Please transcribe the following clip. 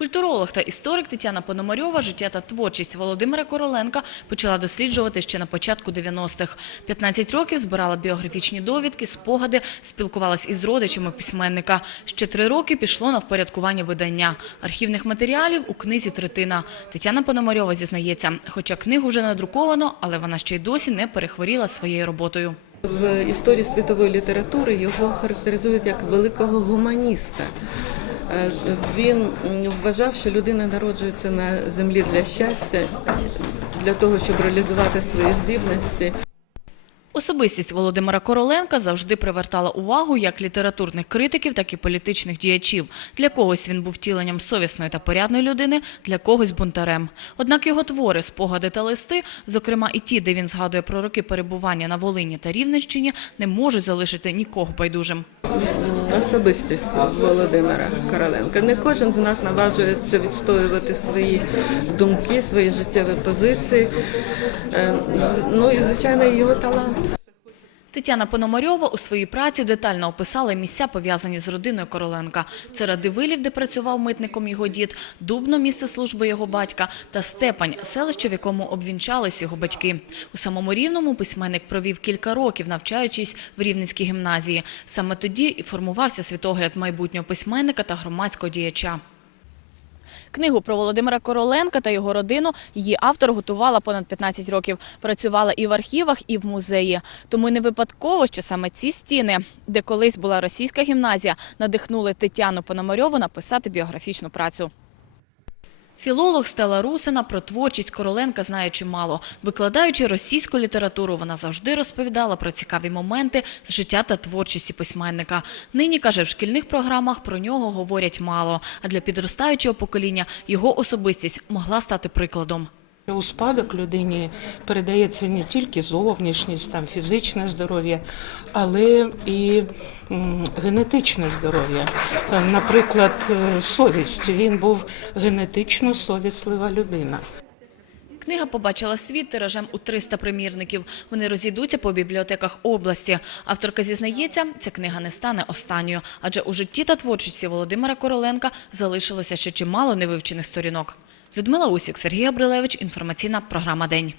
Культуролог та історик Тетяна Пономарьова життя та творчість Володимира Короленка почала досліджувати ще на початку 90-х. 15 років збирала біографічні довідки, спогади, спілкувалась із родичами письменника. Ще три роки пішло на впорядкування видання. Архівних матеріалів у книзі третина. Тетяна Пономарьова зізнається, хоча книгу вже надруковано, але вона ще й досі не перехворіла своєю роботою. В історії світової літератури його характеризують як великого гуманіста. Е, Він вважав, що людина народжується на землі для щастя, для того, щоб реалізувати свої здібності. Особистість Володимира Короленка завжди привертала увагу як літературних критиків, так і політичних діячів. Для когось він був втіленням совісної та порядної людини, для когось бунтарем. Однак його твори, спогади та листи, зокрема і ті, де він згадує про роки перебування на Волині та Рівненщині, не можуть залишити нікого байдужим. Особистість Володимира Короленка. Не кожен з нас наважується відстоювати свої думки, свої життєві позиції. Е, Ну і звичайно, його талант. Тетяна Пономарьова у своїй праці детально описала місця, пов'язані з родиною Короленка. Це Радивилів, де працював митником його дід, Дубно – місце служби його батька, та Степань – селище, в якому обвінчались його батьки. У самому Рівному письменник провів кілька років, навчаючись в Рівненській гімназії. Саме тоді і формувався світогляд майбутнього письменника та громадського діяча. Книгу про Володимира Короленка та його родину її автор готувала понад 15 років. Працювала і в архівах, і в музеї. Тому не випадково, що саме ці стіни, де колись була російська гімназія, надихнули Тетяну Пономарьову написати біографічну працю. Філолог Стела Русина про творчість Короленка знає чимало. Викладаючи російську літературу, вона завжди розповідала про цікаві моменти з життя та творчості письменника. Нині, каже, в шкільних програмах про нього говорять мало, а для підростаючого покоління його особистість могла стати прикладом. У спадок людині передається не тільки зовнішність, там фізичне здоров'я, але і генетичне здоров'я. Е, Наприклад, е, совість. Він був генетично совіслива людина. Книга побачила світ тиражем у 300 примірників. Вони розійдуться по бібліотеках області. Авторка зізнається, ця книга не стане останньою, адже у житті та творчості Володимира Короленка залишилося ще чимало невивчених сторінок. Людмила Усік, Сергій Абрилевич. інформаційна програма День.